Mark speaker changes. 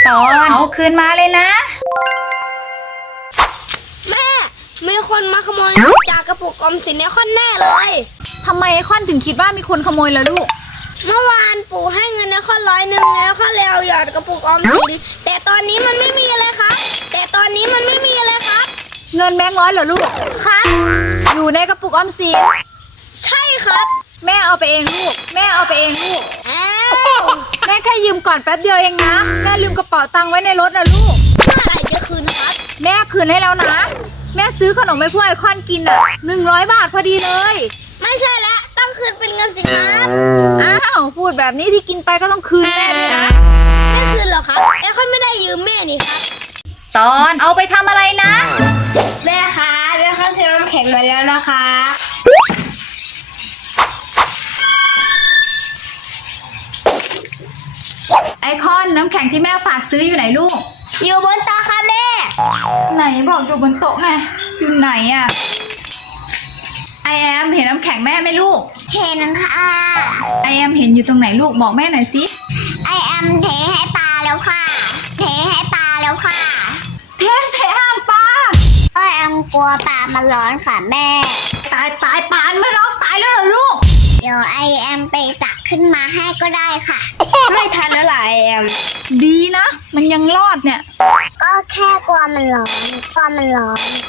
Speaker 1: ตอนเอาคืนมาเลยนะ
Speaker 2: แม่มีคนมาขโมยจากกระปุกออมสินไอคอนแน่เลย
Speaker 1: ทำไมไอคอนถึงคิดว่ามีคนขโมยล่ะลูก
Speaker 2: เมื่อวานปู่ให้เงินไอคอน100ไอคอนเลยเอาหยอดกระปุกออมสินแต่ตอนนี้มันไม่มีเลยครับ
Speaker 1: เงินแบงค์100เหรอลูก
Speaker 2: ครับ
Speaker 1: อยู่ในกระปุกออมสิน
Speaker 2: ใช่ครับ
Speaker 1: แม่เอาไปเองลูกแม่แค่ยืมก่อนแป๊บเดียวเองนะแม่ลืมกระเป๋าตังค์ไว้ในรถนะลูก
Speaker 2: เมื่อไหร่จะคืนครับ
Speaker 1: แม่คืนให้แล้วนะแม่ซื้อขนมให้พวกไอคอนกิน100 บาทพอดีเลย
Speaker 2: ไม่ใช่แล้วต้องคืนเป็นเงินสิครับ
Speaker 1: อ้าวพูดแบบนี้ที่กินไปก็ต้องคืนแม่ด้วยนะ
Speaker 2: ไม่คืนหรอครับไอคอนไม่ได้ยืมแม่นี่ครับ
Speaker 1: ตอนเอาไปทำอะไรนะ
Speaker 2: แม่คะแม่เขาซื้อน้ำแข็งมาแล้วนะคะ
Speaker 1: ไอคอนน้ำแข็งที่แม่ฝากซื้ออยู่ไหนลูก
Speaker 2: อยู่บนโต๊ะค่ะแม่
Speaker 1: ไหนบอกอยู่บนโต๊ะไงอยู่ไหนอะไอแอมเห็นน้ำแข็งแม่ไหมลูก
Speaker 2: เห็นค่ะ
Speaker 1: ไอแอมเห็นอยู่ตรงไหนลูกบอกแม่หน่อยสิ
Speaker 2: ไอแอมเทให้ปลาแล้วค่ะเทใส่
Speaker 1: อ่างปลา
Speaker 2: ไอแอมกลัวปลามันร้อนค่ะแม่
Speaker 1: ตายปานไม่ร้องตายแล้วเหรอลูก
Speaker 2: เดี๋ยวไอแอมไปตักขึ้นมาให้ก็ได้ค่ะไม่ทันแล้วล่ะไอแอม
Speaker 1: ดีนะมันยังรอดเนี่ย
Speaker 2: ก็แค่กลัวมันร้อน